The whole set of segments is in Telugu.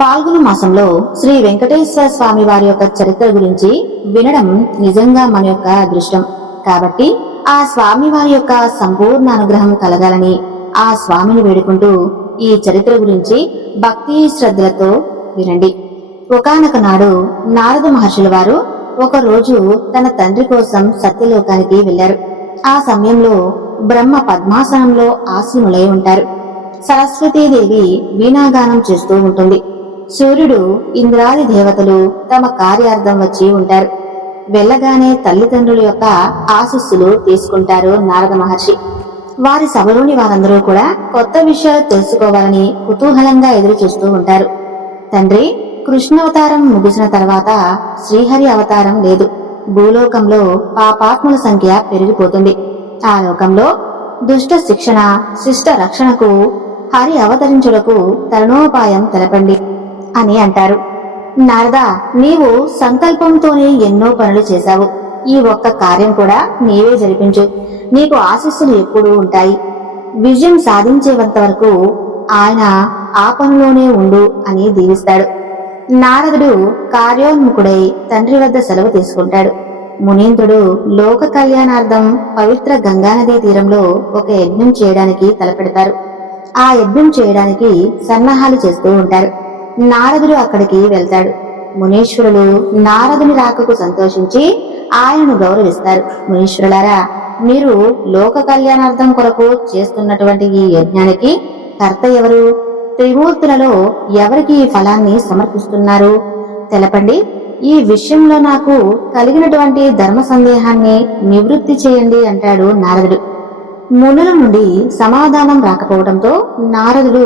పాల్గొన మాసంలో శ్రీ వెంకటేశ్వర స్వామి వారి యొక్క చరిత్ర గురించి వినడం నిజంగా మన యొక్క అదృష్టం. కాబట్టి ఆ స్వామి వారి యొక్క సంపూర్ణ అనుగ్రహం కలగాలని ఆ స్వామిని వేడుకుంటూ ఈ చరిత్ర గురించి భక్తి శ్రద్ధలతో వినండి. ఒకానొక నాడు నారద మహర్షుల వారు ఒకరోజు తన తండ్రి కోసం సత్యలోకానికి వెళ్లారు. ఆ సమయంలో బ్రహ్మ పద్మాసనంలో ఆసీనులై ఉంటారు. సరస్వతీదేవి వీణాగానం చేస్తూ ఉంటుంది. సూర్యుడు, ఇంద్రాది దేవతలు తమ కార్యార్థం వచ్చి ఉంటారు. వెళ్ళగానే తల్లిదండ్రుల యొక్క ఆశీస్సులు తీసుకుంటారు నారద మహర్షి. వారి సభలోని వారందరూ కూడా కొత్త విషయాలు తెలుసుకోవాలని కుతూహలంగా ఎదురు చూస్తూ ఉంటారు. తండ్రి, కృష్ణావతారం ముగిసిన తర్వాత శ్రీహరి అవతారం లేదు. భూలోకంలో పాపాత్ముల సంఖ్య పెరిగిపోతుంది. ఆ లోకంలో దుష్ట శిక్షణ, శిష్ట రక్షణకు హరి అవతరించుటకు తరుణోపాయం తెలపండి అని అంటారు. నారదా, నీవు సంకల్పంతోనే ఎన్నో పనులు చేశావు. ఈ ఒక్క కార్యం కూడా నీవే జరిపించు. నీకు ఆశీస్సులు ఎప్పుడూ ఉంటాయి. విజయం సాధించేంత వరకు ఆయన ఆ పనిలోనే ఉండు అని దీవిస్తాడు. నారదుడు కార్యోన్ముఖుడై తండ్రి వద్ద సెలవు తీసుకుంటాడు. మునీంద్రుడు లోక కళ్యాణార్థం పవిత్ర గంగానదీ తీరంలో ఒక యజ్ఞం చేయడానికి తలపెడతారు. ఆ యజ్ఞం చేయడానికి సన్నాహాలు చేస్తూ ఉంటారు. నారదుడు అక్కడికి వెళ్తాడు. మునీశ్వరులు నారదుని రాకకు సంతోషించి ఆయనను గౌరవిస్తారు. మునీశ్వరులారా, మీరు లోక కళ్యాణార్థం కొరకు చేస్తున్నటువంటి ఈ యజ్ఞానికి కర్త ఎవరు? త్రిమూర్తులలో ఎవరికి ఈ ఫలాన్ని సమర్పిస్తున్నారు? తెలపండి. ఈ విషయంలో నాకు కలిగినటువంటి ధర్మ సందేహాన్ని నివృత్తి చేయండి అంటాడు నారదుడు. మునుల నుండి సమాధానం రాకపోవడంతో నారదుడు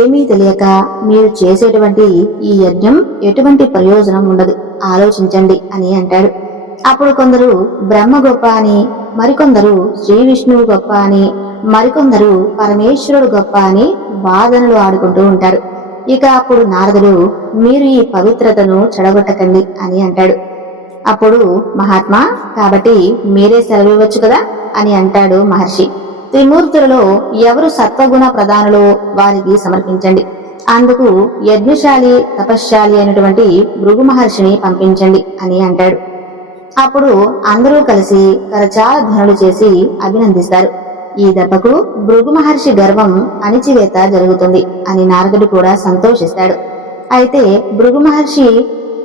ఏమీ తెలియక, మీరు చేసేటువంటి ఈ యజ్ఞం ఎటువంటి ప్రయోజనం ఉండదు, ఆలోచించండి అని అంటాడు. అప్పుడు కొందరు బ్రహ్మ గొప్ప అని, మరికొందరు శ్రీ విష్ణువు గొప్ప అని, మరికొందరు పరమేశ్వరుడు గొప్ప అని వాదనలు ఆడుకుంటూ ఉంటారు. ఇక అప్పుడు నారదుడు, మీరు ఈ పవిత్రతను చెడగొట్టకండి అని అంటాడు. అప్పుడు మహాత్మా, కాబట్టి మీరే సెలవివ్వచ్చు కదా అని అంటాడు మహర్షి. త్రిమూర్తులలో ఎవరు సత్వగుణ ప్రధానులో వారికి సమర్పించండి. అందుకు యజ్ఞశాలి తపశ్శాలి అయినటువంటి భృగు మహర్షిని పంపించండి అని అంటాడు. అప్పుడు అందరూ కలిసి కరచాల ధ్వనులు చేసి అభినందిస్తారు. ఈ దెబ్బకు భృగు మహర్షి గర్వం అణిచివేత జరుగుతుంది అని నారదుడు కూడా సంతోషిస్తాడు. అయితే భృగు మహర్షి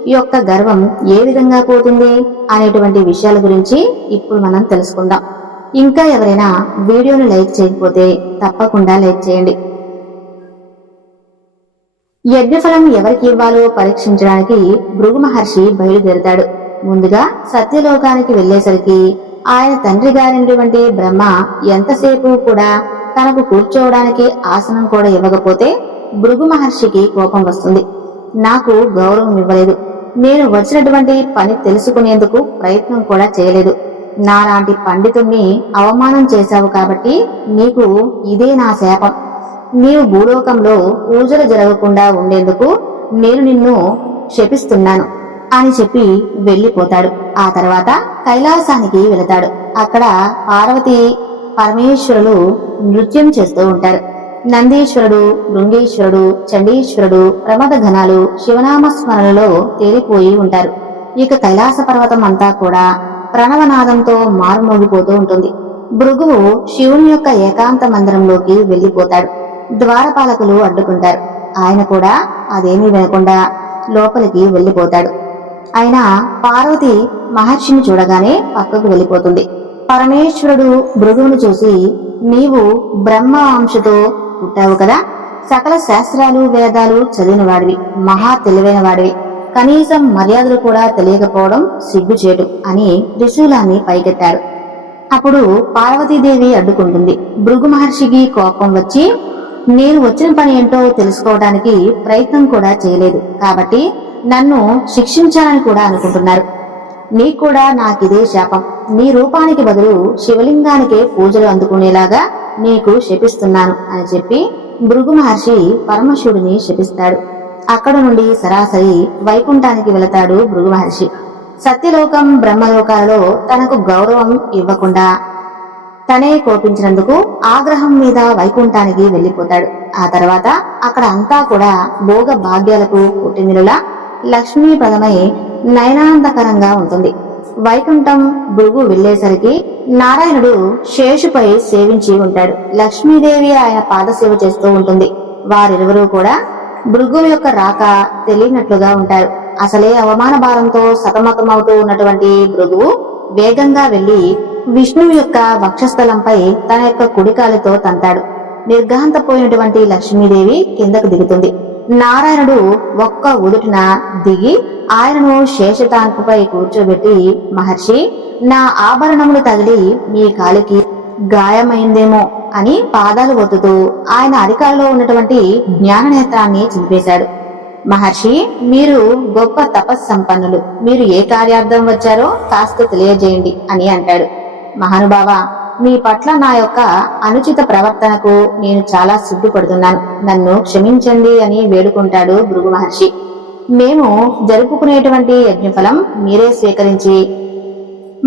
యొక్క గర్వం ఏ విధంగా పోతుంది అనేటువంటి విషయాల గురించి ఇప్పుడు మనం తెలుసుకుందాం. ఇంకా ఎవరైనా వీడియోను లైక్ చేయకపోతే తప్పకుండా లైక్ చేయండి. యజ్ఞఫలం ఎవరికి ఇవ్వాలో పరీక్షించడానికి భృగు మహర్షి బయలుదేరతాడు. ముందుగా సత్యలోకానికి వెళ్లేసరికి ఆయన తండ్రి గారైనటువంటి బ్రహ్మ ఎంతసేపు కూడా తనకు కూర్చోవడానికి ఆసనం కూడా ఇవ్వకపోతే భృగు మహర్షికి కోపం వస్తుంది. నాకు గౌరవం ఇవ్వలేదు, నేను వచ్చినటువంటి పని తెలుసుకునేందుకు ప్రయత్నం కూడా చేయలేదు, నాలాంటి పండితుణ్ణి అవమానం చేశావు కాబట్టి నీకు ఇదే నా శాపం. నీవు భూలోకంలో పూజలు జరగకుండా ఉండేందుకు నేను నిన్ను శపిస్తున్నాను అని చెప్పి వెళ్లిపోతాడు. ఆ తర్వాత కైలాసానికి వెళతాడు. అక్కడ పార్వతి పరమేశ్వరులు నృత్యం చేస్తూ ఉంటారు. నందీశ్వరుడు, భృంగేశ్వరుడు, చండీశ్వరుడు ప్రమద ఘనాలు శివనామస్మరణలో తేలిపోయి ఉంటారు. ఇక కైలాస పర్వతం అంతా కూడా ప్రణవనాదంతో మారుమోగిపోతూ ఉంటుంది. భృగువు శివుని యొక్క ఏకాంత మందిరంలోకి వెళ్లిపోతాడు. ద్వారపాలకులు అడ్డుకుంటారు. ఆయన కూడా అదేమీ వినకుండా లోపలికి వెళ్లిపోతాడు. అయినా పార్వతి మహర్షిని చూడగానే పక్కకు వెళ్లిపోతుంది. పరమేశ్వరుడు భృగువును చూసి, నీవు బ్రహ్మ వంశతో పుట్టావు కదా, సకల శాస్త్రాలు వేదాలు చదివిన వాడివి, మహా తెలివైన వాడివి, కనీసం మర్యాదలు కూడా తెలియకపోవడం సిగ్గుచేటు అని త్రిశూలాన్ని పైకెత్తాడు. అప్పుడు పార్వతీదేవి అడ్డుకుంటుంది. భృగు మహర్షికి కోపం వచ్చి, నేను వచ్చిన పని ఏంటో తెలుసుకోవడానికి ప్రయత్నం కూడా చేయలేదు కాబట్టి నన్ను శిక్షించాలని కూడా అనుకుంటున్నారు. నీకు కూడా నాకిదే శాపం. నీ రూపానికి బదులు శివలింగానికే పూజలు అందుకునేలాగా నీకు శపిస్తున్నాను అని చెప్పి భృగు మహర్షి పరమశివుడిని శపిస్తాడు. అక్కడ నుండి సరాసరి వైకుంఠానికి వెళతాడు భృగు మహర్షి. సత్యలోకం బ్రహ్మలోకాలలో తనకు గౌరవం ఇవ్వకుండా తనే కోపించినందుకు ఆగ్రహం మీద వైకుంఠానికి వెళ్లిపోతాడు. ఆ తర్వాత అక్కడ అంతా కూడా భోగ భాగ్యాలకు పుట్టినిలులా లక్ష్మీప్రదమై నయనాందకరంగా ఉంటుంది. వైకుంఠం భృగు వెళ్లేసరికి నారాయణుడు శేషుపై సేవించి ఉంటాడు. లక్ష్మీదేవి ఆయన పాదసేవ చేస్తూ ఉంటుంది. వారిరువురూ కూడా భృగు యొక్క రాక తెలియనట్లుగా ఉంటారు. అసలే అవమాన భారంతో సతమతమవుతూ ఉన్నటువంటి భృగువు వేగంగా వెళ్లి విష్ణువు యొక్క వక్షస్థలంపై తన యొక్క కుడికాలితో తంతాడు. నిర్ఘాంతపోయినటువంటి లక్ష్మీదేవి కిందకు దిగుతుంది. నారాయణుడు ఒక్క ఉదుటిన దిగి ఆయనను శేషతాన్పుపై కూర్చోబెట్టి, మహర్షి, నా ఆభరణములు తగిలి మీ కాలికి గాయమైందేమో అని పాదాలు ఒత్తుతూ ఆయన అరికాల్లో ఉన్నటువంటి జ్ఞాననేత్రాన్ని చింపేశాడు. మహర్షి, మీరు గొప్ప తపస్సంపన్నులు, మీరు ఏ కార్యార్థం వచ్చారో కాస్త తెలియజేయండి అని అంటాడు. మహానుభావ, మీ పట్ల నా యొక్క అనుచిత ప్రవర్తనకు నేను చాలా సిగ్గుపడుతున్నాను, నన్ను క్షమించండి అని వేడుకుంటాడు భృగు మహర్షి. మేము జరుపుకునేటువంటి యజ్ఞఫలం మీరే స్వీకరించి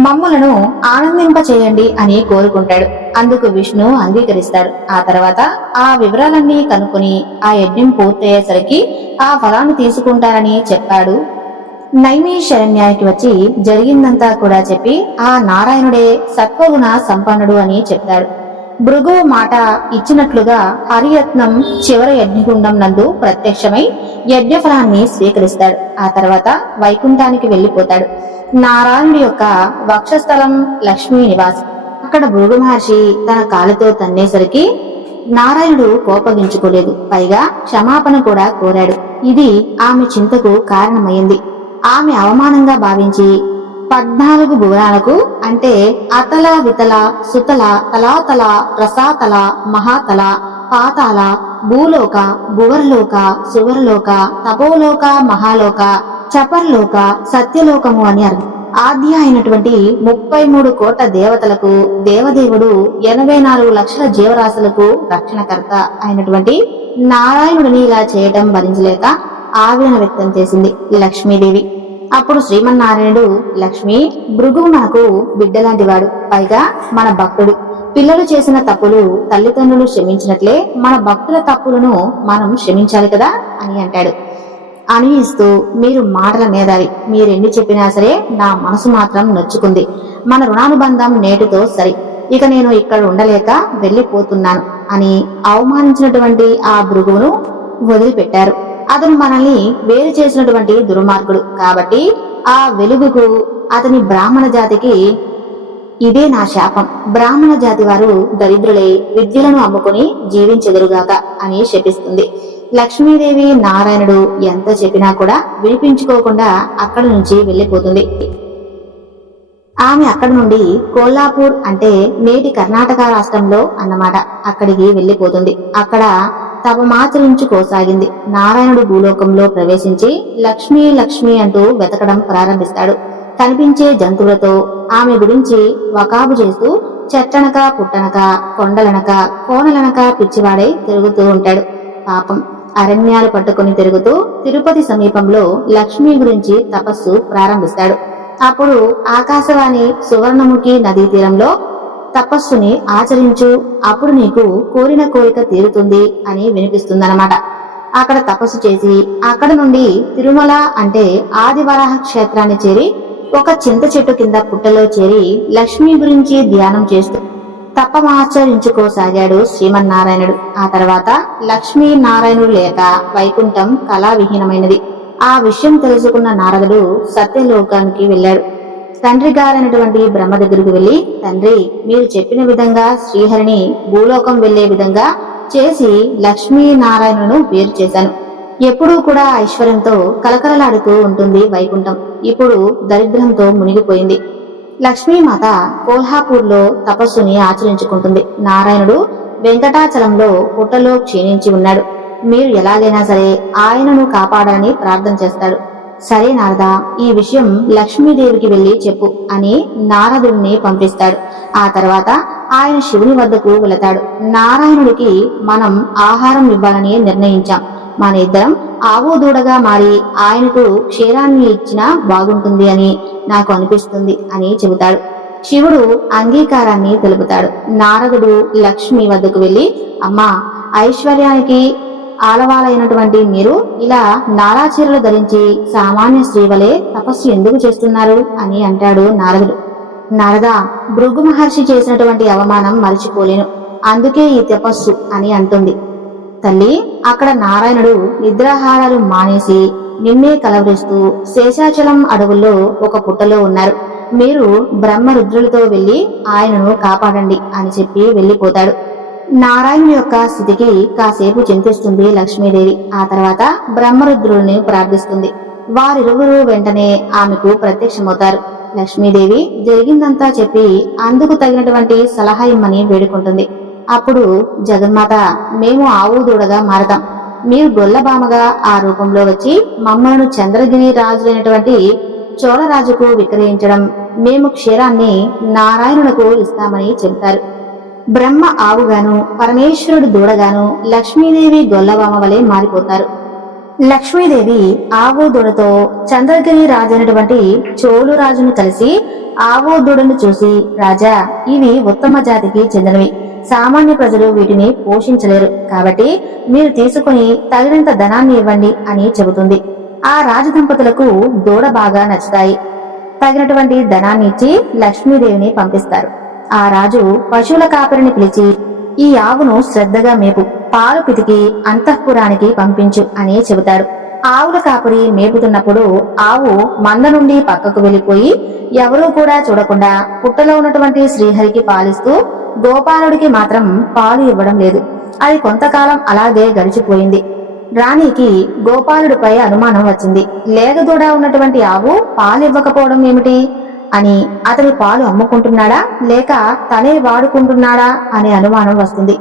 మమ్ములను ఆనందింపచేయండి అని కోరుకుంటాడు. అందుకు విష్ణు అంగీకరిస్తాడు. ఆ తర్వాత ఆ వివరాలన్నీ కనుక్కొని ఆ యజ్ఞం పూర్తయ్యేసరికి ఆ ఫలాన్ని తీసుకుంటారని చెప్పాడు. నైమిషరణ్యానికి వచ్చి జరిగిందంతా కూడా చెప్పి ఆ నారాయణుడే సత్వగుణ సంపన్నుడు అని చెప్తాడు. భృగువు మాట ఇచ్చినట్లుగా హరియత్నం చివరి యజ్ఞగుండం నందు ప్రత్యక్షమై యజ్ఞఫలాన్ని స్వీకరిస్తాడు. ఆ తర్వాత వైకుంఠానికి వెళ్లిపోతాడు. నారాయణుడి యొక్క వక్షస్థలం లక్ష్మీ నివాసం. అక్కడ భృగు మహర్షి తన కాలుతో తన్నేసరికి నారాయణుడు కోపగించుకోలేదు, పైగా క్షమాపణ కూడా కోరాడు. ఇది ఆమె చింతకు కారణమైంది. ఆమె అవమానంగా భావించి 14 భువనాలకు అంటే అతల, వితల, సుతల, తలాతల, రసాతల, మహాతల, పాతాల, భూలోక, భువర్లోక, సువర్లోక, తపోలోక, మహాలోక, చపర్లోక, సత్యలోకము అని అర్థం. ఆద్య అయినటువంటి 33 కోట్ల దేవతలకు దేవదేవుడు 84 లక్షల జీవరాశులకు రక్షణకర్త అయినటువంటి నారాయణుడిని ఇలా చేయడం భరించలేక ఆవేదన వ్యక్తం చేసింది లక్ష్మీదేవి. అప్పుడు శ్రీమన్నారాయణుడు, లక్ష్మి, భృగువు మనకు బిడ్డలాంటి వాడు, పైగా మన భక్తుడు. పిల్లలు చేసిన తప్పులు తల్లిదండ్రులు క్షమించినట్లే మన భక్తుల తప్పులను మనం క్షమించాలి కదా అని అంటాడు. అనియిస్తూ, మీరు మాటల మేధావి, మీరెన్ని చెప్పినా సరే నా మనసు మాత్రం నొచ్చుకుంది. మన రుణానుబంధం నేటితో సరి, ఇక నేను ఇక్కడ ఉండలేక వెళ్లిపోతున్నాను అని అవమానించినటువంటి ఆ భృగువును వదిలిపెట్టారు. అతను మనల్ని వేరు చేసినటువంటి దుర్మార్గుడు కాబట్టి ఆ వెలుగుకు అతని బ్రాహ్మణ జాతికి ఇదే నా శాపం. బ్రాహ్మణ జాతి వారు దరిద్రులై విద్యలను అమ్ముకుని జీవించెదరుగాక అని శపిస్తుంది. లక్ష్మీదేవి నారాయణుడు ఎంత చెప్పినా కూడా వినిపించుకోకుండా అక్కడి నుంచి వెళ్లిపోతుంది. ఆమె అక్కడి నుండి కోల్లాపూర్ అంటే నేటి కర్ణాటక రాష్ట్రంలో అన్నమాట అక్కడికి వెళ్లిపోతుంది. అక్కడ తపమాచరించుకోసాగింది. నారాయణుడు భూలోకంలో ప్రవేశించి లక్ష్మీ లక్ష్మి అంటూ వెతకడం ప్రారంభిస్తాడు. కనిపించే జంతువులతో ఆమె గురించి వకాబు చేస్తూ చెట్టనక పుట్టనక కొండలనక కోనలనక పిచ్చివాడై తిరుగుతూ ఉంటాడు. పాపం అరణ్యాలు పట్టుకుని తిరుగుతూ తిరుపతి సమీపంలో లక్ష్మి గురించి తపస్సు ప్రారంభిస్తాడు. అప్పుడు ఆకాశవాణి సువర్ణముఖి నదీ తీరంలో తపస్సుని ఆచరించు, అప్పుడు నీకు కోరిన కోరిక తీరుతుంది అని వినిపిస్తుందన్నమాట. అక్కడ తపస్సు చేసి అక్కడ నుండి తిరుమల అంటే ఆదివరాహ క్షేత్రాన్ని చేరి ఒక చింత చెట్టు కింద పుట్టలో చేరి లక్ష్మి గురించి ధ్యానం చేస్తూ తపమాచరించుకోసాగాడు శ్రీమన్నారాయణుడు. ఆ తర్వాత లక్ష్మీ నారాయణుడు లేక వైకుంఠం కళావిహీనమైనది. ఆ విషయం తెలుసుకున్న నారదుడు సత్యలోకానికి వెళ్ళాడు. తండ్రి గారైనటువంటి బ్రహ్మ దగ్గరకు వెళ్లి, తండ్రి, మీరు చెప్పిన విధంగా శ్రీహరిని భూలోకం వెళ్లే విధంగా చేసి లక్ష్మీ నారాయణులను వేరు చేశాను. ఎప్పుడూ కూడా ఐశ్వర్యంతో కలకలలాడుతూ ఉంటుంది వైకుంఠం. ఇప్పుడు దరిద్రంతో మునిగిపోయింది. లక్ష్మీమాత కోల్హాపూర్లో తపస్సుని ఆచరించుకుంటుంది. నారాయణుడు వెంకటాచలంలో పుట్టలో క్షీణించి ఉన్నాడు. మీరు ఎలాగైనా సరే ఆయనను కాపాడాలని ప్రార్థన చేస్తాడు. సరే నారద, ఈ విషయం లక్ష్మీదేవికి వెళ్లి చెప్పు అని నారదుడిని పంపిస్తాడు. ఆ తర్వాత ఆయన శివుని వద్దకు వెళతాడు. నారాయణుడికి మనం ఆహారం ఇవ్వాలని నిర్ణయించాం. మన ఇద్దరం ఆవు దూడగా మారి ఆయనకు క్షీరాన్ని ఇచ్చినా బాగుంటుంది అని నాకు అనిపిస్తుంది అని చెబుతాడు. శివుడు అంగీకారాన్ని తెలుపుతాడు. నారదుడు లక్ష్మి వద్దకు వెళ్లి, అమ్మా, ఐశ్వర్యానికి ఆలవాలైనటువంటి మీరు ఇలా నారా చీరలు ధరించి సామాన్య స్త్రీ వలె తపస్సు ఎందుకు చేస్తున్నారు అని అంటాడు నారదుడు. నారద, భృగు మహర్షి చేసినటువంటి అవమానం మరిచిపోలేను, అందుకే ఈ తపస్సు అని అంటుంది. తల్లి, అక్కడ నారాయణుడు నిద్రాహారాలు మానేసి నిన్నే కలవరిస్తూ శేషాచలం అడవుల్లో ఒక పుట్టలో ఉన్నారు. మీరు బ్రహ్మరుద్రులతో వెళ్లి ఆయనను కాపాడండి అని చెప్పి వెళ్లిపోతాడు. నారాయణుని యొక్క స్థితికి కాసేపు చింతిస్తుంది లక్ష్మీదేవి. ఆ తర్వాత బ్రహ్మరుద్రుల్ని ప్రార్థిస్తుంది. వారిరువురు వెంటనే ఆమెకు ప్రత్యక్షమవుతారు. లక్ష్మీదేవి జరిగిందంతా చెప్పి అందుకు తగినటువంటి సలహా ఇమ్మని వేడుకుంటుంది. అప్పుడు జగన్మాత, మేము ఆవు దూడగా మారతాం, మీరు గొల్లబామగా ఆ రూపంలో వచ్చి మమ్మలను చంద్రగిరి రాజులైనటువంటి చోళరాజుకు విక్రయించడం, మేము క్షీరాన్ని నారాయణులకు ఇస్తామని చెబుతారు. బ్రహ్మ ఆవుగాను, పరమేశ్వరుడు దూడగాను, లక్ష్మీదేవి గొల్లబామ వలె మారిపోతారు. లక్ష్మీదేవి ఆవు దూడతో చంద్రగిరి రాజైనటువంటి చోళు రాజును కలిసి ఆవు దూడను చూసి, రాజా, ఇవి ఉత్తమ జాతికి చెందినవి, సామాన్య ప్రజలు వీటిని పోషించలేరు, కాబట్టి మీరు తీసుకుని తగినంత ధనాన్ని ఇవ్వండి అని చెబుతుంది. ఆ రాజదంపతులకు దూడ బాగా నచ్చుతాయి. తగినటువంటి ధనాన్ని ఇచ్చి లక్ష్మీదేవిని పంపిస్తారు. ఆ రాజు పశువుల కాపరిని పిలిచి, ఈ ఆవును శ్రద్ధగా మేపు, పాలు పితికి అంతఃపురానికి పంపించు అని చెబుతాడు. ఆవుల కాపరి మేపుతున్నప్పుడు ఆవు మంద నుండి పక్కకు వెళ్లిపోయి ఎవరూ కూడా చూడకుండా పుట్టలో ఉన్నటువంటి శ్రీహరికి పాలిస్తూ గోపాలుడికి మాత్రం పాలు ఇవ్వడం లేదు. అది కొంతకాలం అలాగే గడిచిపోయింది. రాణికి గోపాలుడిపై అనుమానం వచ్చింది. లేగదూడ ఉన్నటువంటి ఆవు పాలు ఇవ్వకపోవడం ఏమిటి అని, అతని పాలు అమ్ముకుంటున్నాడా లేక తనే వాడుకుంటున్నాడా అనే అనుమానం వస్తుంది.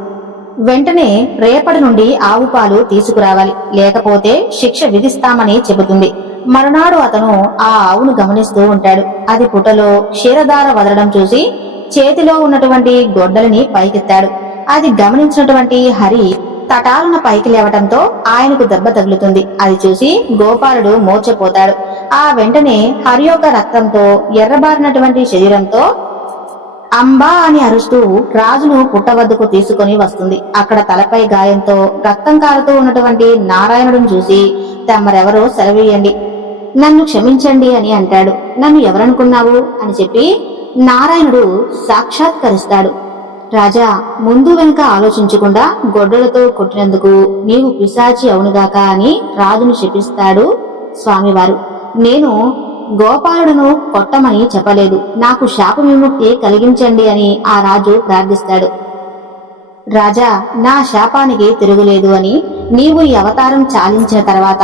వెంటనే రేపటి నుండి ఆవు పాలు తీసుకురావాలి, లేకపోతే శిక్ష విధిస్తామని చెబుతుంది. మరునాడు అతను ఆ ఆవును గమనిస్తూ ఉంటాడు. అది పుటలో క్షీరధార వదలడం చూసి చేతిలో ఉన్నటువంటి గొడ్డలిని పైకెత్తాడు. అది గమనించినటువంటి హరి తటాలున పైకి లేవటంతో ఆయనకు దెబ్బ తగులుతుంది. అది చూసి గోపాలుడు మూర్ఛపోతాడు. ఆ వెంటనే హరి యొక్క రక్తంతో ఎర్రబారినటువంటి శరీరంతో అంబా అని అరుస్తూ రాజును పుట్టవద్దకు తీసుకుని వస్తుంది. అక్కడ తలపై గాయంతో రక్తం కారుతూ ఉన్నటువంటి నారాయణుడిని చూసి, తమరెవరో సెలవేయండి, నన్ను క్షమించండి అని అంటాడు. నన్ను ఎవరనుకున్నావు అని చెప్పి నారాయణుడు సాక్షాత్కరిస్తాడు. రాజా, ముందు వెనుక ఆలోచించకుండా గొడ్డలతో కొట్టినందుకు నీవు పిశాచి అవునుగాక అని రాజును శపిస్తాడు స్వామివారు. నేను గోపాలుడును కొట్టమని చెప్పలేదు, నాకు శాప విముక్తి కలిగించండి అని ఆ రాజు ప్రార్థిస్తాడు. రాజా, నా శాపానికి తిరుగులేదు అని నీవు ఈ అవతారం చాలించిన తర్వాత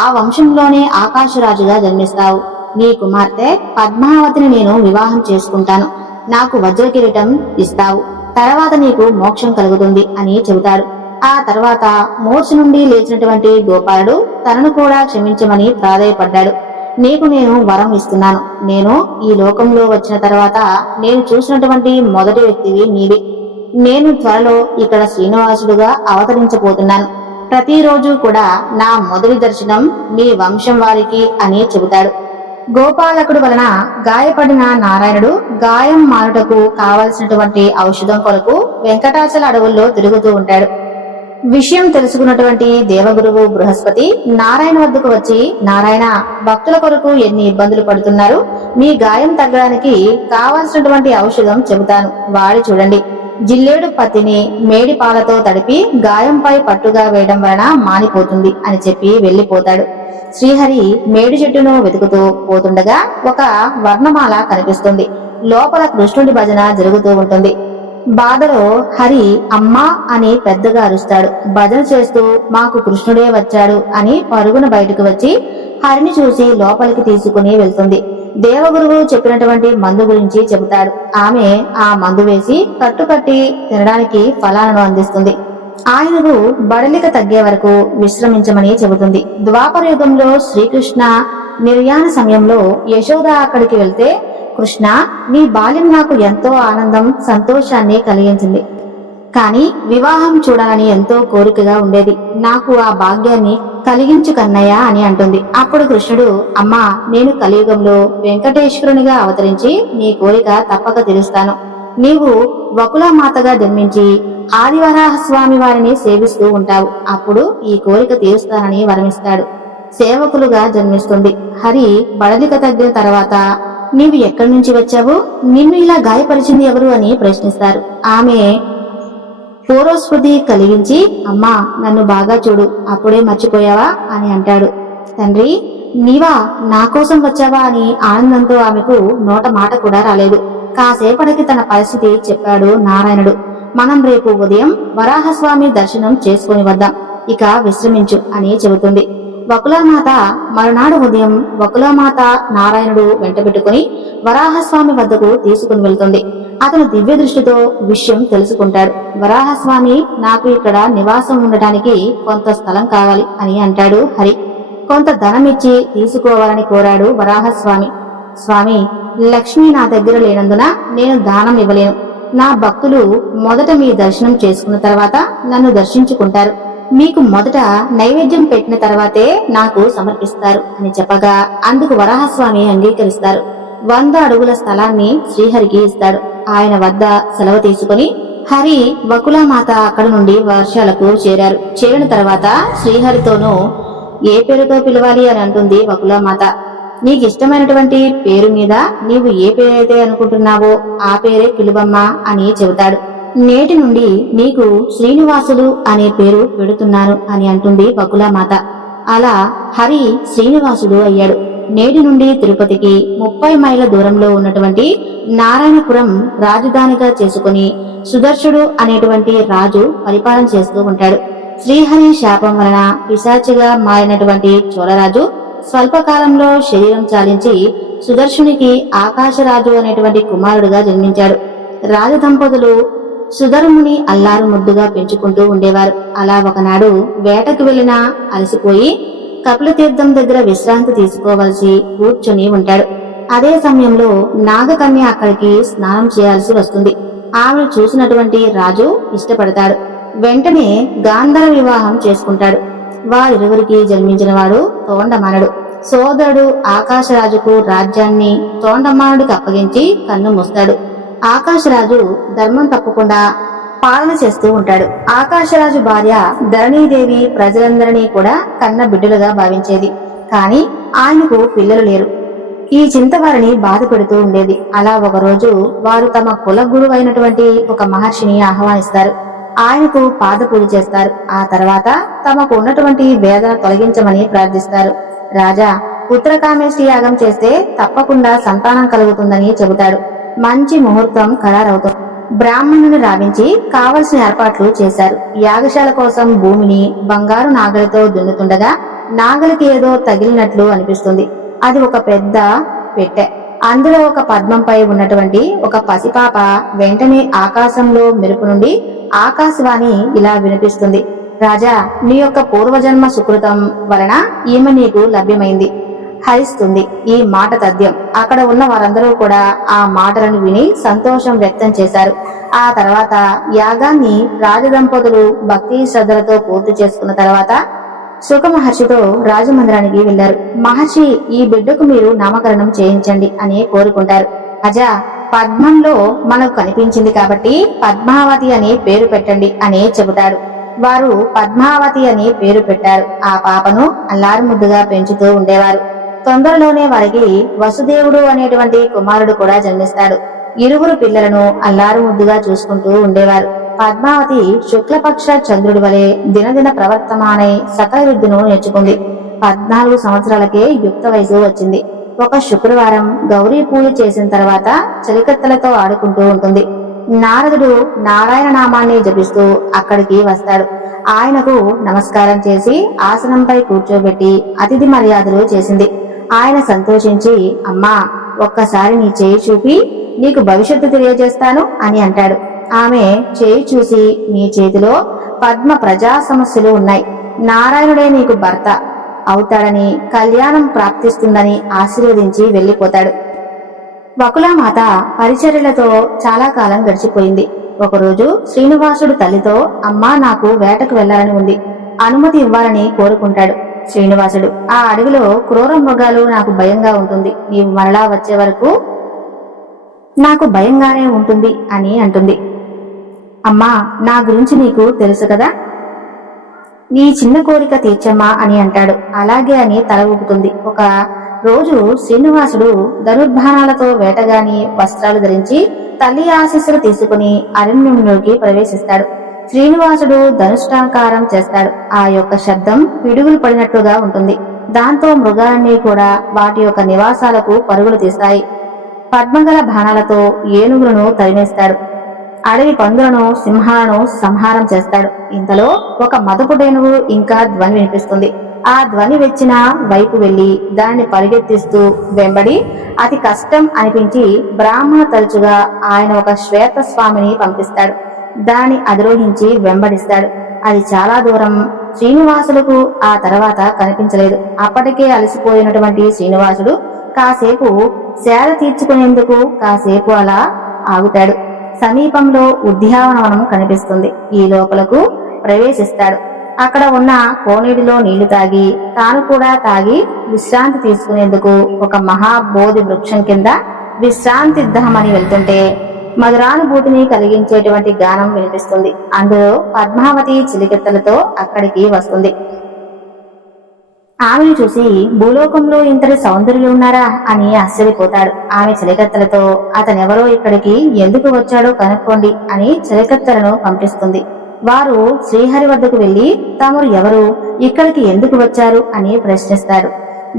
ఆ వంశంలోనే ఆకాశరాజుగా జన్మిస్తావు. నీ కుమార్తె పద్మావతిని నేను వివాహం చేసుకుంటాను, నాకు వజ్ర కిరీటం ఇస్తావు, తర్వాత నీకు మోక్షం కలుగుతుంది అని చెబుతాడు. ఆ తర్వాత మూర్ఛ నుండి లేచినటువంటి గోపాలుడు తనను కూడా క్షమించమని ప్రాధేయపడ్డాడు. నీకు నేను వరం ఇస్తున్నాను, నేను ఈ లోకంలో వచ్చిన తర్వాత నేను చూసినటువంటి మొదటి వ్యక్తివి నీవి. నేను త్వరలో ఇక్కడ శ్రీనివాసుడుగా అవతరించబోతున్నాను. ప్రతిరోజు కూడా నా మొదటి దర్శనం మీ వంశం వారికి అని చెబుతాడు. గోపాలకుడు వలన గాయపడిన నారాయణుడు గాయం మానుటకు కావలసినటువంటి ఔషధం కొరకు వెంకటాచల అడవుల్లో తిరుగుతూ ఉంటాడు. విషయం తెలుసుకున్నటువంటి దేవగురువు బృహస్పతి నారాయణ వద్దకు వచ్చి, నారాయణ, భక్తుల కొరకు ఎన్ని ఇబ్బందులు పడుతున్నారు, మీ గాయం తగ్గడానికి కావలసినటువంటి ఔషధం చెబుతాను, వాడి చూడండి. జిల్లేడు పత్తిని మేడి పాలతో తడిపి గాయంపై పట్టుగా వేయడం వలన మానిపోతుంది అని చెప్పి వెళ్లిపోతాడు. శ్రీహరి మేడి చెట్టును వెతుకుతూ పోతుండగా ఒక వర్ణమాల కనిపిస్తుంది. లోపల కృష్ణుడి భజన జరుగుతూ ఉంటుంది. బాధలో హరి అమ్మా అని పెద్దగా అరుస్తాడు. భజన చేస్తూ మాకు కృష్ణుడే వచ్చాడు అని పరుగున బయటకు వచ్చి హరిని చూసి లోపలికి తీసుకుని వెళ్తుంది. దేవగురువు చెప్పినటువంటి మందు గురించి చెబుతాడు. ఆమె ఆ మందు వేసి కట్టుకట్టి తినడానికి ఫలాలను అందిస్తుంది. ఆయనకు బడలిక తగ్గే వరకు విశ్రమించమని చెబుతుంది. ద్వాపర యుగంలో శ్రీకృష్ణ నిర్యాణ సమయంలో యశోద అక్కడికి వెళ్తే, కృష్ణ, నీ బాల్యం నాకు ఎంతో ఆనందం, సంతోషాన్ని కలిగించింది, కానీ వివాహం చూడాలని ఎంతో కోరికగా ఉండేది. నాకు ఆ భాగ్యాన్ని కలిగించు కన్నయ్య అని అంటుంది. అప్పుడు కృష్ణుడు, అమ్మా, నేను కలియుగంలో వెంకటేశ్వరునిగా అవతరించి నీ కోరిక తప్పక తీరుస్తాను. నీవు వకులామాతగా జన్మించి ఆదివరాహస్వామి వారిని సేవిస్తూ ఉంటావు. అప్పుడు ఈ కోరిక తీరుస్తానని వరమిస్తాడు. సేవకులుగా జన్మిస్తుంది. హరి బడలిక తగ్గిన తర్వాత, నీవు ఎక్కడి నుంచి వచ్చావు, నిన్ను ఇలా గాయపరిచింది ఎవరు అని ప్రశ్నిస్తారు. ఆమె పూర్వస్మృతి కలిగించి, అమ్మా, నన్ను బాగా చూడు, అప్పుడే మర్చిపోయావా అని అంటాడు. తండ్రి, నీవా నా కోసం వచ్చావా అని ఆనందంతో ఆమెకు నోట మాట కూడా రాలేదు. కాసేపటికి తన పరిస్థితి చెప్పాడు నారాయణుడు. మనం రేపు ఉదయం వరాహస్వామి దర్శనం చేసుకుని వద్దాం, ఇక విశ్రమించు అని చెబుతుంది. వకులామాత మరునాడు ఉదయం వకులామాత నారాయణుడు వెంటబెట్టుకుని వరాహస్వామి వద్దకు తీసుకుని వెళ్తుంది. అతను దివ్య దృష్టితో విషయం తెలుసుకుంటాడు. వరాహస్వామి, నాకు ఇక్కడ నివాసం ఉండటానికి కొంత స్థలం కావాలి అని అంటాడు హరి. కొంత ధనమిచ్చి తీసుకోవాలని కోరాడు వరాహస్వామి. స్వామి, లక్ష్మి నా దగ్గర లేనందున నేను దానం ఇవ్వలేను. నా భక్తులు మొదట మీ దర్శనం చేసుకున్న తర్వాత నన్ను దర్శించుకుంటారు. మీకు మొదట నైవేద్యం పెట్టిన తర్వాతే నాకు సమర్పిస్తారు అని చెప్పగా అందుకు వరాహస్వామి అంగీకరిస్తారు. 100 అడుగుల స్థలాన్ని శ్రీహరికి ఇస్తాడు. ఆయన వద్ద సెలవు తీసుకుని హరి వకులామాత అక్కడి నుండి వర్షాలకు చేరారు. చేరిన తర్వాత శ్రీహరితోనూ ఏ పేరుతో పిలవాలి అని అంటుంది వకులామాత. నీకు ఇష్టమైనటువంటి పేరు మీద నీవు ఏ పేరైతే అనుకుంటున్నావో ఆ పేరే పిలువమ్మా అని చెబుతాడు. నేటి నుండి నీకు శ్రీనివాసులు అనే పేరు పెడుతున్నాను అని అంటుంది వకులామాత. అలా హరి శ్రీనివాసుడు అయ్యాడు. నేటి నుండి తిరుపతికి 30 మైళ్ళ దూరంలో ఉన్నటువంటి నారాయణపురం రాజధానిగా చేసుకుని సుదర్శుడు అనేటువంటి రాజు పరిపాలన చేస్తూ ఉంటాడు. శ్రీహరి శాపం వలన పిశాచిగా మారినటువంటి చోళరాజు స్వల్పకాలంలో శరీరం చాలించి సుదర్శునికి ఆకాశరాజు అనేటువంటి కుమారుడుగా జన్మించాడు. రాజదంపతులు సుధర్ముని అల్లారు ముద్దుగా పెంచుకుంటూ ఉండేవారు. అలా ఒకనాడు వేటకు వెళ్లిన అలసిపోయి కపిలతీర్థం దగ్గర విశ్రాంతి తీసుకోవలసి కూర్చొని ఉంటాడు. అదే సమయంలో నాగకన్య అక్కడికి స్నానం చేయాల్సి వస్తుంది. ఆమెను చూసినటువంటి రాజు ఇష్టపడతాడు. వెంటనే గాంధర్వ వివాహం చేసుకుంటాడు. వారిరువురికి జన్మించిన వాడు తోండమానుడు. సోదరుడు ఆకాశరాజుకు రాజ్యాన్ని తోండమానుడికి అప్పగించి కన్ను మూస్తాడు. ఆకాశరాజు ధర్మం తప్పకుండా పాలన చేస్తూ ఉంటాడు. ఆకాశరాజు భార్య ధరణీదేవి ప్రజలందరినీ కూడా కన్న బిడ్డలుగా భావించేది. కాని ఆయనకు పిల్లలు లేరు. ఈ చింత వారిని బాధ పెడుతూ ఉండేది. అలా ఒకరోజు వారు తమ కుల గురువు అయినటువంటి ఒక మహర్షిని ఆహ్వానిస్తారు. ఆయనకు పాద పూజ చేస్తారు. ఆ తర్వాత తమకు ఉన్నటువంటి వేదన తొలగించమని ప్రార్థిస్తారు. రాజా, పుత్రకామేష్టి యాగం చేస్తే తప్పకుండా సంతానం కలుగుతుందని చెబుతాడు. మంచి ముహూర్తం ఖరారవుతుంది. బ్రాహ్మణుని రావించి కావలసిన ఏర్పాట్లు చేశారు. యాగశాల కోసం భూమిని బంగారు నాగలితో దున్నుతుండగా నాగలికి ఏదో తగిలినట్లు అనిపిస్తుంది. అది ఒక పెద్ద పెట్టె. అందులో ఒక పద్మంపై ఉన్నటువంటి ఒక పసిపాప. వెంటనే ఆకాశంలో మెరుపు నుండి ఆకాశవాణి ఇలా వినిపిస్తుంది. రాజా, నీ యొక్క పూర్వజన్మ సుకృతం వలన ఈమె నీకు లభ్యమైంది హరిస్తుంది. ఈ మాట తథ్యం. అక్కడ ఉన్న వారందరూ కూడా ఆ మాటలను విని సంతోషం వ్యక్తం చేశారు. ఆ తర్వాత యాగాన్ని రాజదంపతులు భక్తి శ్రద్ధలతో పూర్తి చేసుకున్న తర్వాత సుఖ మహర్షితో రాజమందిరానికి వెళ్లారు. మహర్షి, ఈ బిడ్డకు మీరు నామకరణం చేయించండి అని కోరుకుంటారు. రాజా, పద్మంలో మనకు కనిపించింది కాబట్టి పద్మావతి అని పేరు పెట్టండి అని చెబుతాడు. వారు పద్మావతి అని పేరు పెట్టారు. ఆ పాపను అల్లారు ముద్దుగా పెంచుతూ ఉండేవారు. తొందరలోనే వారికి వసుదేవుడు అనేటువంటి కుమారుడు కూడా జన్మిస్తాడు. ఇరువురు పిల్లలను అల్లారు ముద్దుగా చూసుకుంటూ ఉండేవారు. పద్మావతి శుక్లపక్ష చంద్రుడి వలె దినదిన ప్రవర్తమానై సకల విద్యను నేర్చుకుంది. 14 సంవత్సరాలకే యుక్త వయసు వచ్చింది. ఒక శుక్రవారం గౌరీ పూజ చేసిన తర్వాత చలికత్తెలతో ఆడుకుంటూ ఉంటుంది. నారదుడు నారాయణ నామాన్ని జపిస్తూ అక్కడికి వస్తాడు. ఆయనకు నమస్కారం చేసి ఆసనంపై కూర్చోబెట్టి అతిథి మర్యాదలు చేసింది. ఆయన సంతోషించి, అమ్మా, ఒక్కసారి నీ చేయి చూపి నీకు భవిష్యత్తు తెలియజేస్తాను అని అంటాడు. ఆమె చేయి చూసి, నీ చేతిలో పద్మ ప్రజా సమస్యలు ఉన్నాయి. నారాయణుడే నీకు భర్త అవుతాడని, కళ్యాణం ప్రాప్తిస్తుందని ఆశీర్వదించి వెళ్లిపోతాడు. వకులామాత పరిచర్యలతో చాలా కాలం గడిచిపోయింది. ఒకరోజు శ్రీనివాసుడు తల్లితో, అమ్మా, నాకు వేటకు వెళ్లాలని ఉంది, అనుమతి ఇవ్వాలని కోరుకుంటాడు. శ్రీనివాసుడు. ఆ అడవిలో క్రూర మృగాలు నాకు భయంగా ఉంటుంది, నీవు మరలా వచ్చే వరకు నాకు భయంగానే ఉంటుంది అని అంటుంది. అమ్మా, నా గురించి నీకు తెలుసు కదా, నీ చిన్న కోరిక తీర్చమ్మా అని అంటాడు. అలాగే అని తల ఊపుతుంది. ఒక రోజు శ్రీనివాసుడు ధనుర్బాణాలతో వేటగాని వస్త్రాలు ధరించి తల్లి ఆశీస్సులు తీసుకుని అరణ్యంలోకి ప్రవేశిస్తాడు. శ్రీనివాసుడు ధనుష్టాంకారం చేస్తాడు. ఆ యొక్క శబ్దం పిడుగులు పడినట్లుగా ఉంటుంది. దాంతో మృగాలన్నీ కూడా వాటి యొక్క నివాసాలకు పరుగులు తీస్తాయి. పద్మగల బాణాలతో ఏనుగులను తరిమేస్తాడు. అడవి పందులను, సింహాలను సంహారం చేస్తాడు. ఇంతలో ఒక మదపుడేనుగు ఇంకా ధ్వని వినిపిస్తుంది. ఆ ధ్వని వచ్చిన వైపు వెళ్లి దాన్ని పరిగెత్తిస్తూ వెంబడి అతి కష్టం అనిపించి బ్రాహ్మణ తరచుగా ఆయన ఒక శ్వేత స్వామిని పంపిస్తాడు. దాన్ని అధిరోహించి వెంబడిస్తాడు. అది చాలా దూరం. శ్రీనివాసులకు ఆ తర్వాత కనిపించలేదు. అప్పటికే అలసిపోయినటువంటి శ్రీనివాసుడు కాసేపు సేద తీర్చుకునేందుకు కాసేపు అలా ఆగుతాడు. సమీపంలో ఉద్యానవనం కనిపిస్తుంది. ఈ లోపలకు ప్రవేశిస్తాడు. అక్కడ ఉన్న కోనేటిలో నీళ్లు తాగి తాను కూడా తాగి విశ్రాంతి తీసుకునేందుకు ఒక మహాబోధి వృక్షం కింద విశ్రాంతిద్దామని వెళ్తుంటే మధురానుభూతిని కలిగించేటువంటి గానం వినిపిస్తుంది. అందులో పద్మావతి చిలికెత్తలతో అక్కడికి వస్తుంది. ఆమెను చూసి భూలోకంలో ఇంతటి సౌందర్యులు ఉన్నారా అని ఆశ్చర్యపోతాడు. ఆమె చిలికత్తెలతో అతనెవరో ఇక్కడికి ఎందుకు వచ్చాడో కనుక్కోండి అని చిలికత్తెలను పంపిస్తుంది. వారు శ్రీహరి వద్దకు వెళ్లి తమరు ఎవరు, ఇక్కడికి ఎందుకు వచ్చారు అని ప్రశ్నిస్తారు.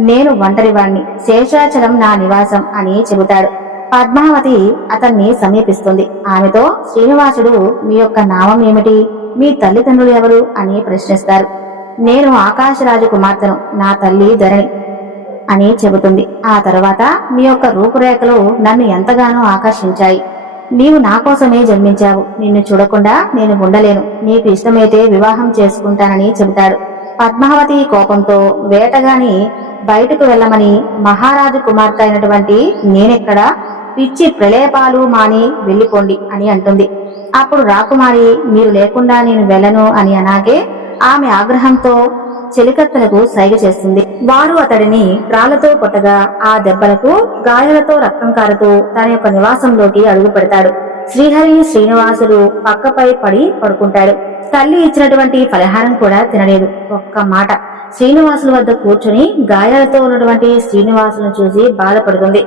నేను ఒంటరివాణ్ణి, శేషాచలం నా నివాసం అని చెబుతాడు. పద్మావతి అతన్ని సమీపిస్తుంది. ఆమెతో శ్రీనివాసుడు మీ యొక్క నామం ఏమిటి, మీ తల్లిదండ్రులు ఎవరు అని ప్రశ్నిస్తారు. నేను ఆకాశరాజు కుమార్తెను, నా తల్లి ధరణి అని చెబుతుంది. ఆ తర్వాత మీ యొక్క రూపురేఖలు నన్ను ఎంతగానో ఆకర్షించాయి. నీవు నా కోసమే జన్మించావు. నిన్ను చూడకుండా నేను ఉండలేను. నీకు ఇష్టమైతే వివాహం చేసుకుంటానని చెబుతాడు. పద్మావతి కోపంతో వేటగాని బయటకు వెళ్ళమని మహారాజు కుమార్తె అయినటువంటి నేనెక్కడ, పిచ్చి ప్రళయపాలు మాని వెళ్లిపోండి అని అంటుంది. అప్పుడు రాకుమారి మీరు లేకుండా నేను వెళ్ళను అని అనాగే ఆమె ఆగ్రహంతో చెలికత్తెలకు సైగ చేస్తుంది. వారు అతడిని రాళ్లతో కొట్టగా ఆ దెబ్బలకు గాయాలతో రక్తం కారుతూ తన యొక్క నివాసంలోకి అడుగు పెడతాడు. శ్రీహరి శ్రీనివాసులు పక్కపై పడి పడుకుంటాడు. తల్లి ఇచ్చినటువంటి ఫలహారం కూడా తినలేదు. ఒక్క మాట శ్రీనివాసుల వద్ద కూర్చుని గాయాలతో ఉన్నటువంటి శ్రీనివాసులను చూసి బాధపడుతుంది.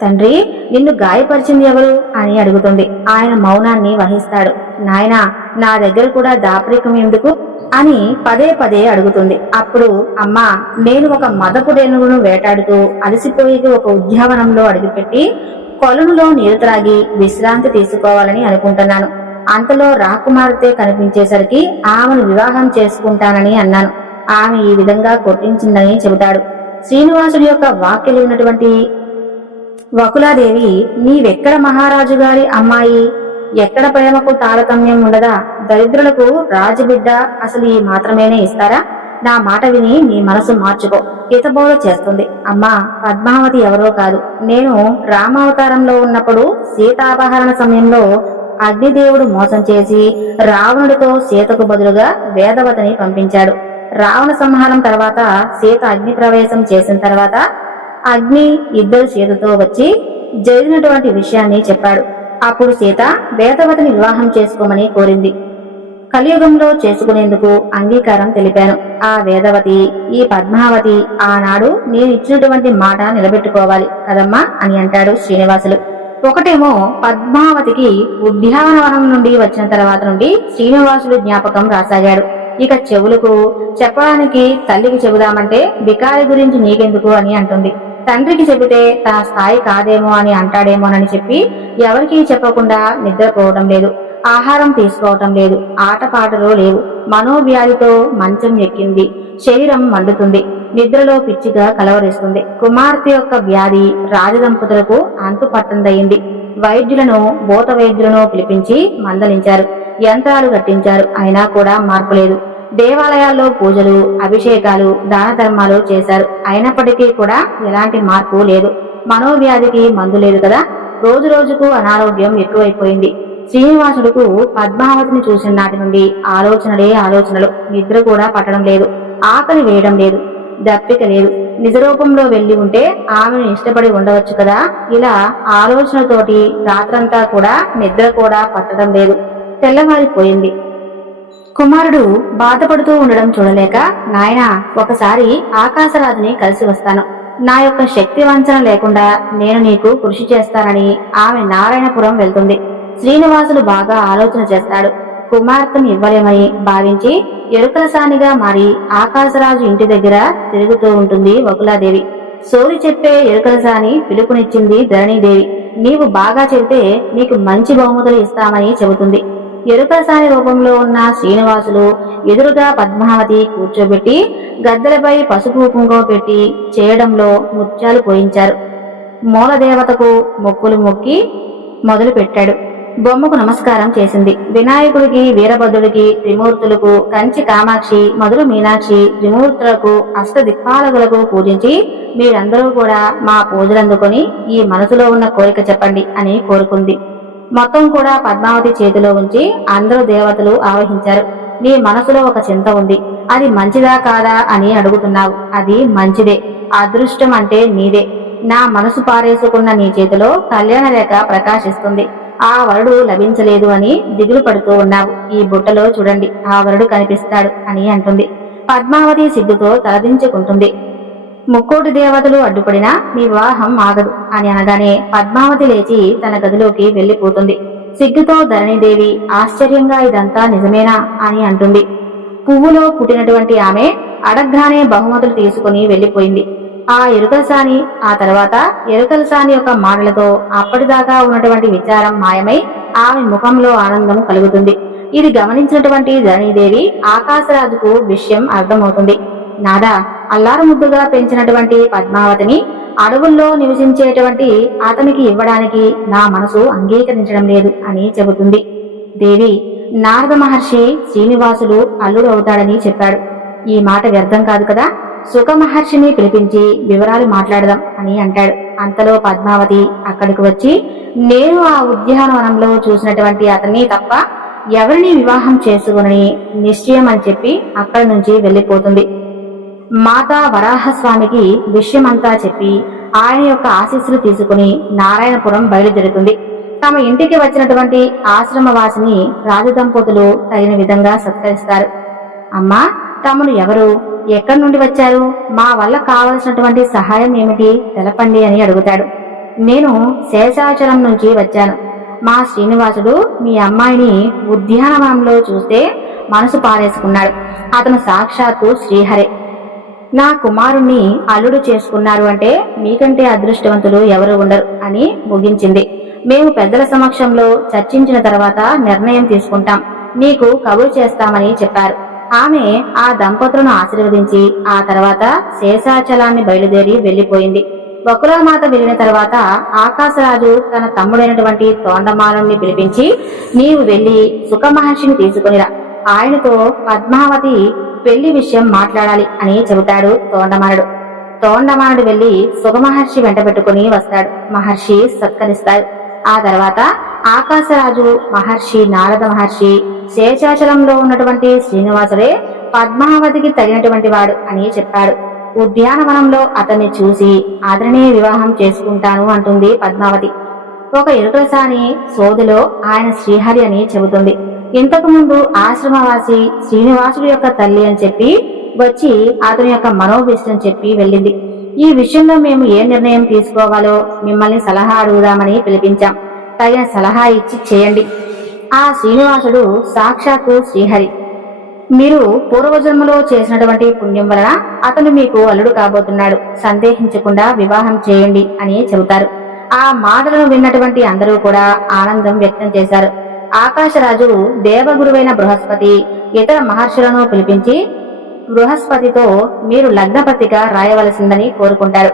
తండ్రి, నిన్ను గాయపరిచింది ఎవరు అని అడుగుతుంది. ఆయన మౌనాన్ని వహిస్తాడు. నాయనా, నా దగ్గర కూడా దాపరికం ఎందుకు అని పదే పదే అడుగుతుంది. అప్పుడు అమ్మా, నేను ఒక మదపుడేనుగును వేటాడుతూ అలసిపోయి ఒక ఉద్యానవనంలో అడుగుపెట్టి కొలనులో నీరు త్రాగి విశ్రాంతి తీసుకోవాలని అనుకుంటున్నాను. అంతలో రాకుమార్తె కనిపించేసరికి ఆమెను వివాహం చేసుకుంటానని అన్నాను. ఆమె ఈ విధంగా కొట్టించిందని చెబుతాడు. శ్రీనివాసుడి యొక్క వాక్యలు ఉన్నటువంటి వకులాదేవి, నీవెక్కడ మహారాజు గారి అమ్మాయి, ఎక్కడ ప్రేమకు తారతమ్యం ఉండదా, దరిద్రులకు రాజబిడ్డ అసలు ఈ మాత్రమేనే ఇస్తారా, నా మాట విని నీ మనసు మార్చుకో హితబోధ చేస్తుంది. అమ్మా, పద్మావతి ఎవరో కాదు. నేను రామావతారంలో ఉన్నప్పుడు సీతాపహరణ సమయంలో అగ్నిదేవుడు మోసం చేసి రావణుడితో సీతకు బదులుగా వేదవతిని పంపించాడు. రావణ సంహారం తర్వాత సీత అగ్ని ప్రవేశం చేసిన తర్వాత అగ్ని ఇద్దరు సీతతో వచ్చి జరిగినటువంటి విషయాన్ని చెప్పాడు. అప్పుడు సీత వేదవతిని వివాహం చేసుకోమని కోరింది. కలియుగంలో చేసుకునేందుకు అంగీకారం తెలిపాను. ఆ వేదవతి, ఈ పద్మావతి ఆనాడు నేను ఇచ్చినటువంటి మాట నిలబెట్టుకోవాలి కదమ్మా అని అంటాడు శ్రీనివాసులు. ఒకటేమో పద్మావతికి ఉద్యానవనం నుండి వచ్చిన తర్వాత నుండి శ్రీనివాసుడు జ్ఞాపకం రాసాగాడు. ఇక చెవులకు చెప్పడానికి తల్లికి చెబుదామంటే బికారి గురించి నీకెందుకు అని అంటుంది. తండ్రికి చెబితే తన స్థాయి కాదేమో అని అంటాడేమోనని చెప్పి ఎవరికీ చెప్పకుండా నిద్రపోవటం లేదు, ఆహారం తీసుకోవటం లేదు, ఆటపాటలు లేవు. మనోవ్యాధితో మంచం ఎక్కింది. శరీరం మండుతుంది. నిద్రలో పిచ్చిగా కలవరిస్తుంది. కుమార్తె యొక్క వ్యాధి రాజదంపతులకు అంతు పట్టందయింది. వైద్యులను, భూత వైద్యులను పిలిపించి మందలించారు. యంత్రాలు కట్టించారు. అయినా కూడా మార్పు లేదు. దేవాలయాల్లో పూజలు, అభిషేకాలు, దాన ధర్మాలు చేశారు. అయినప్పటికీ కూడా ఎలాంటి మార్పు లేదు. మనోవ్యాధికి మందు లేదు కదా. రోజు రోజుకు అనారోగ్యం ఎక్కువైపోయింది. శ్రీనివాసుడుకు పద్మావతిని చూసిన నాటి నుండి ఆలోచనలే ఆలోచనలు. నిద్ర కూడా పట్టడం లేదు. ఆకలి వేయడం లేదు, దప్పిక లేదు. నిజరూపంలో వెళ్లి ఉంటే ఆమెను ఇష్టపడి ఉండవచ్చు కదా. ఇలా ఆలోచనతోటి రాత్రంతా కూడా నిద్ర కూడా పట్టడం లేదు. తెల్లవారిపోయింది. కుమారుడు బాధపడుతూ ఉండడం చూడలేక, నాయనా, ఒకసారి ఆకాశరాజుని కలిసి వస్తాను. నా యొక్క శక్తి వంచన లేకుండా నేను నీకు కృషి చేస్తానని ఆమె నారాయణపురం వెళ్తుంది. శ్రీనివాసులు బాగా ఆలోచన చేస్తాడు. కుమార్తెను ఇవ్వలేమని భావించి ఎరుకలసానిగా మారి ఆకాశరాజు ఇంటి దగ్గర తిరుగుతూ ఉంటుంది వకులాదేవి. సోరి చెప్పే ఎరుకలసాని పిలుపునిచ్చింది ధరణీదేవి. నీవు బాగా చెబితే నీకు మంచి బహుమతులు ఇస్తామని చెబుతుంది. ఎరుకలసాని రూపంలో ఉన్న శ్రీనివాసులు ఎదురుగా పద్మావతి కూర్చోబెట్టి గద్దెలపై పసుపు కుంకుమ పెట్టి చేయడంలో ముత్యాలు పోయించారు. మూలదేవతకు మొక్కులు మొక్కి మొదలు పెట్టాడు. బొమ్మకు నమస్కారం చేసింది. వినాయకుడికి, వీరభద్రుడికి, త్రిమూర్తులకు, కంచి కామాక్షి, మధుర మీనాక్షి, త్రిమూర్తులకు, అష్టదిక్పాలకులకు పూజించి మీరందరూ కూడా మా పూజలందుకొని ఈ మనసులో ఉన్న కోరిక చెప్పండి అని కోరుకుంది. మొత్తం కూడా పద్మావతి చేతిలో ఉంచి అందరూ దేవతలు ఆవహించారు. నీ మనసులో ఒక చింత ఉంది, అది మంచిదా కాదా అని అడుగుతున్నావు. అది మంచిదే. అదృష్టం అంటే నీదే. నా మనసు పారేసుకున్న నీ చేతిలో కళ్యాణ రేఖ ప్రకాశిస్తుంది. ఆ వరుడు లభించలేదు అని దిగులు పడుతూ ఉన్నావు. ఈ బుట్టలో చూడండి, ఆ వరుడు కనిపిస్తాడు అని అంటుంది. పద్మావతి సిగ్గుతో తలదించుకుంటుంది. ముక్కోటి దేవతలు అడ్డుపడినా మీ వివాహం ఆగదు అని అనగానే పద్మావతి లేచి తన గదిలోకి వెళ్లిపోతుంది. సిగ్గుతో ధరణీదేవి ఆశ్చర్యంగా ఇదంతా నిజమేనా అని అంటుంది. పువ్వులో పుట్టినటువంటి ఆమె అడగ్గానే బహుమతులు తీసుకుని వెళ్లిపోయింది. ఆ ఎరుకలసాని ఆ తర్వాత ఎరుకలసాని యొక్క మాటలతో అప్పటిదాకా ఉన్నటువంటి విచారం మాయమై ఆమె ముఖంలో ఆనందం కలుగుతుంది. ఇది గమనించినటువంటి ధరణీదేవి ఆకాశరాజుకు విషయం అర్థమవుతుంది. నాదా, అల్లారు ముద్దుగా పెంచినటువంటి పద్మావతిని అడవుల్లో నివసించేటువంటి అతనికి ఇవ్వడానికి నా మనసు అంగీకరించడం లేదు అని చెబుతుంది. దేవి, నారద మహర్షి శ్రీనివాసులు అల్లుడు అవుతాడని చెప్పాడు. ఈ మాట వ్యర్థం కాదు కదా. సుఖ మహర్షిని పిలిపించి వివరాలు మాట్లాడదాం అని అంటాడు. అంతలో పద్మావతి అక్కడికి వచ్చి, నేను ఆ ఉద్యానవనంలో చూసినటువంటి అతన్ని తప్ప ఎవరిని వివాహం చేసుకుని నిశ్చయం అని చెప్పి అక్కడి నుంచి వెళ్లిపోతుంది. మాతా వరాహస్వామికి విషయమంతా చెప్పి ఆయన యొక్క ఆశీస్సులు తీసుకుని నారాయణపురం బయలుదేరుతుంది. తమ ఇంటికి వచ్చినటువంటి ఆశ్రమవాసిని రాజదంపతులు తగిన విధంగా సత్కరిస్తారు. అమ్మా, తమను ఎవరు, ఎక్కడి నుండి వచ్చారు, మా వల్ల కావలసినటువంటి సహాయం ఏమిటి తెలపండి అని అడుగుతాడు. నేను శేషాచలం నుంచి వచ్చాను. మా శ్రీనివాసుడు మీ అమ్మాయిని ఉద్యానవనంలో చూస్తే మనసు పారేసుకున్నాడు. అతను సాక్షాత్తు శ్రీహరే. నా కుమారుణ్ణి అల్లుడు చేసుకున్నారు అంటే మీకంటే అదృష్టవంతులు ఎవరు ఉండరు అని ముగించింది. మేము పెద్దల సమక్షంలో చర్చించిన తర్వాత నిర్ణయం తీసుకుంటాం, నీకు కబురు చేస్తామని చెప్పారు. ఆమె ఆ దంపతులను ఆశీర్వదించి ఆ తర్వాత శేషాచలాన్ని బయలుదేరి వెళ్లిపోయింది. వకులామాత వెళ్లిన తర్వాత ఆకాశరాజు తన తమ్ముడైనటువంటి తోండమానుణ్ణి పిలిపించి, నీవు వెళ్లి సుఖమహర్షిని తీసుకునిరా, ఆయనతో పద్మావతి పెళ్లి విషయం మాట్లాడాలి అని చెబుతాడు తోండమానుడు. తోండమానుడు వెళ్లి సుఖమహర్షి వెంట పెట్టుకుని వస్తాడు. మహర్షి సత్కరిస్తాడు. ఆ తర్వాత ఆకాశరాజు, మహర్షి, నారద మహర్షి శేషాచలంలో ఉన్నటువంటి శ్రీనివాసుడే పద్మావతికి తగినటువంటి వాడు అని చెప్పాడు. ఉద్యానవనంలో అతన్ని చూసి అతనినే వివాహం చేసుకుంటాను అంటుంది పద్మావతి. ఒక ఎరుకలసాని సోదిలో ఆయన శ్రీహరి అని చెబుతుంది. ఇంతకు ముందు ఆశ్రమవాసి శ్రీనివాసుడు యొక్క తల్లి అని చెప్పి వచ్చి అతని యొక్క మనోభిష్టం చెప్పి వెళ్ళింది. ఈ విషయంలో మేము ఏ నిర్ణయం తీసుకోవాలో మిమ్మల్ని సలహా అడుగుదామని పిలిపించాం. తగిన సలహా ఇచ్చి చేయండి. ఆ శ్రీనివాసుడు సాక్షాత్తు శ్రీహరి. మీరు పూర్వజన్మలో చేసినటువంటి పుణ్యం వలన అతను మీకు అల్లుడు కాబోతున్నాడు. సందేహించకుండా వివాహం చేయండి అని చెబుతారు. ఆ మాటలను విన్నటువంటి అందరూ కూడా ఆనందం వ్యక్తం చేశారు. ఆకాశరాజు దేవగురువైన బృహస్పతి ఇతర మహర్షులను పిలిపించి బృహస్పతితో మీరు లగ్న పత్రిక రాయవలసిందని కోరుకుంటారు.